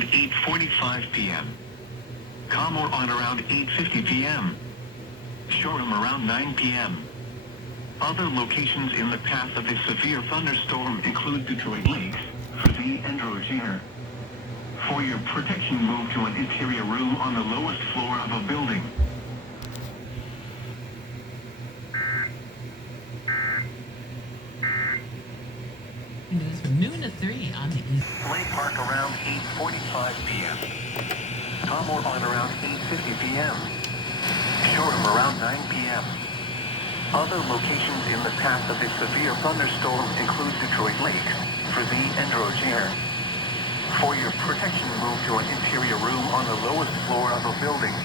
around 8:45 p.m. Comor on around 8:50 p.m. Shoreham around 9 p.m. Other locations in the path of a severe thunderstorm include Detroit Lakes, Frazee and Rogier. For your protection, move to an interior room on the lowest floor of a building. News from noon to 3 on the East. Lake Park around 8:45 p.m. Comor on around 8:50 p.m. Shoreham around 9 p.m. Other locations in the path of a severe thunderstorm include Detroit Lakes, Frazee and Rogier. For your protection, move to an interior room on the lowest floor of a building.